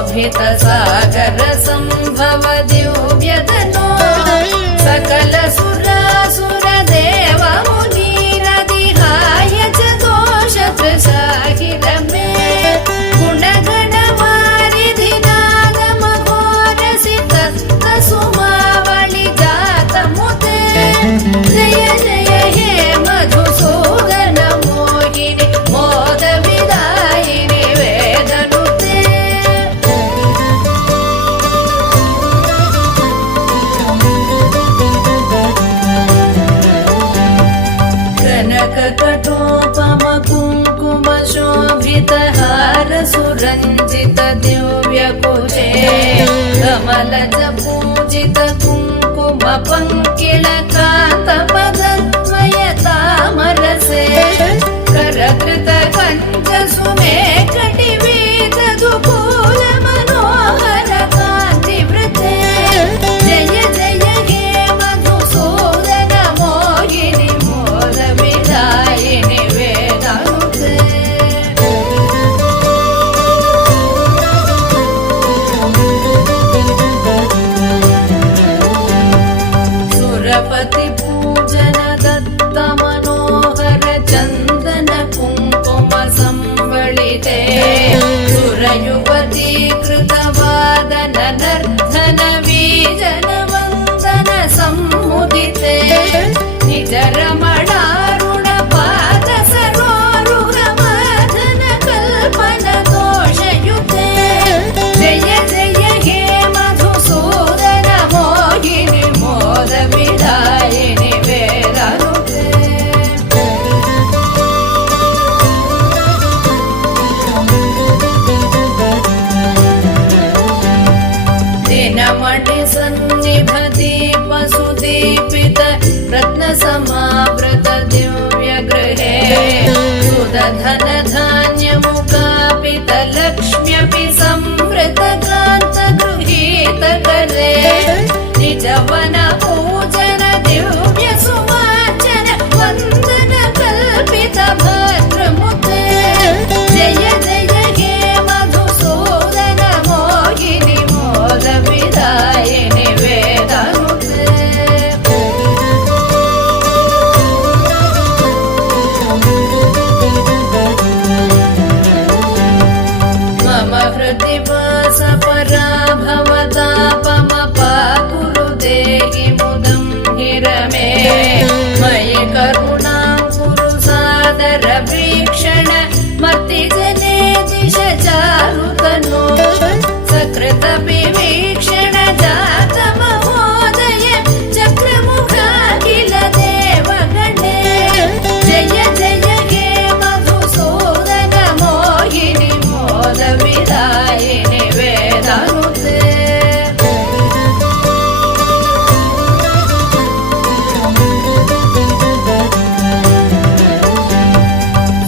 शोभित सागर संभव दिव्यतनो सकल सुरासुर देव मुनीरदिहाय च दोष त्रिसाहिरमे गुणगण वारिधि नागम घोरसि तत्त सुमावळि जातमुते जय जय हे मधुसूदन मोहिनि मोद विदायिनि वेदनुते कनक कटोपम कुङ्कुम शोभित हार सुरञ्जित दिव्य कुचे कमलज पूजित कुङ्कुम पङ्किल कान्त पदद्वय तामरसे करकृत कञ्च सुमेख टिवीत दुकूल मनोहर कान्तिवृते जय जय हे मधुसूदन मोहिनि मोद विदायिनि वेदनुते सुरपति पूजन दत्त मनोहर चन्दन कुङ्कुम संवलिते सुरयुवती कृतवादन नर्धन वीजन वन्दन सम्मुदिते निज रमणारुण पाद सरोरुह माधन कल्पन दोषयुते जय जय हे मधुसूदन मोहिनि मोद विदायिनि वेदनुते दिनमणि सन्निभ दीप सुदीपित रत्न समावृत दिव्य गृहे सुदधन धान्य मुकापित लक्ष्म्यपि संवृत कान्त गृहीत करे निजवन पूजन दिव्य सुवाचन वन्दन कल्पित भद्रमुते जय जय हे मधुसूदन मोहिनि मोद विदायिनि वेदनुते मम हृदि वास पराभवतापमपाकुरु देहि मुदं हिरमे मयि करुणां कुरु सादर वीक्षण मर्तिजने दिश चारुतनो सकृत विवीक्षण जात महोदय चक्रमुखाखिल देवगणे जय जय हे मधुसूदन मोहिनि मोद विदायिनि वेदनुते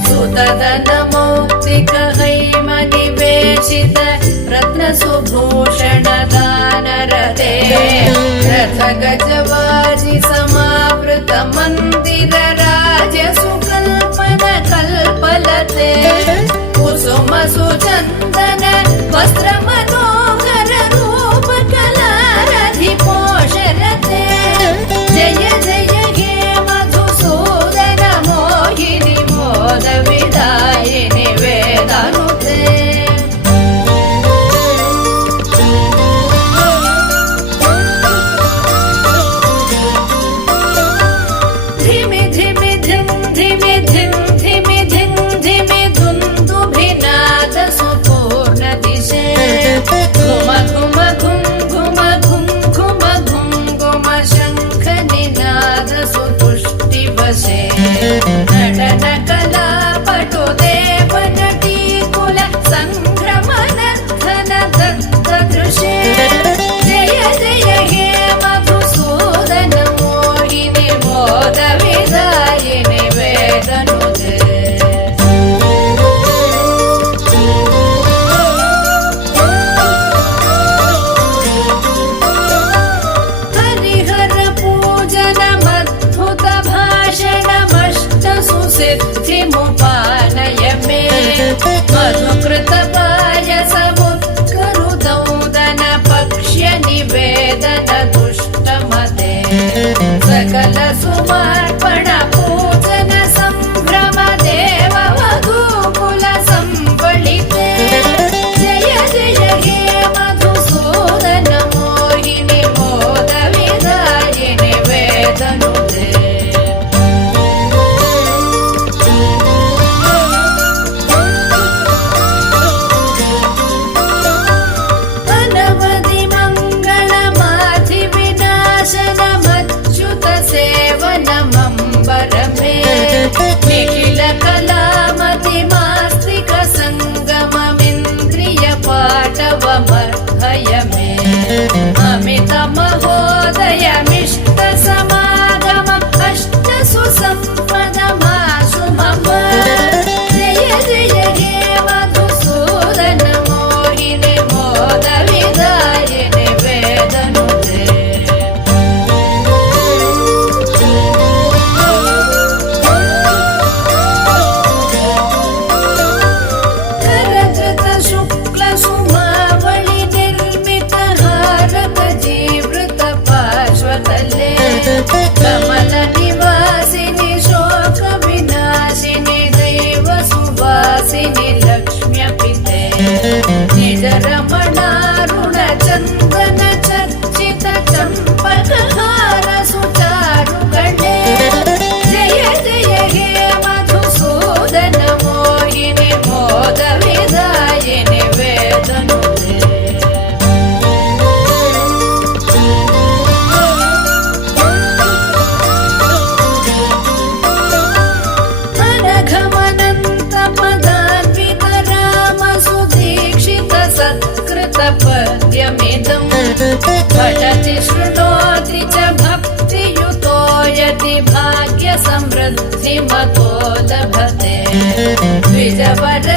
सुतदन मौक्तिक हैमनिवेशित रत्न सुभूषण दानरते रथ गजवाजि समावृत मन्दिर राज सुकल्पन कल्पलते कुसुम सुचन्दन वस्त्र मनोहर रूप कलारधि पोषरते जय जय हे मधुसूदन मोहिनि मोद विदायिनि वेदनुते धिमि धिमि धिं धिमि धिं धिमि धिं धिमि धुन्दुभिनाद सुपूर्ण दिशे पद्यमिदम् पठति शृणोति च भक्तियुतो यति भाग्यसमृद्धिमतो लभते द्विजवर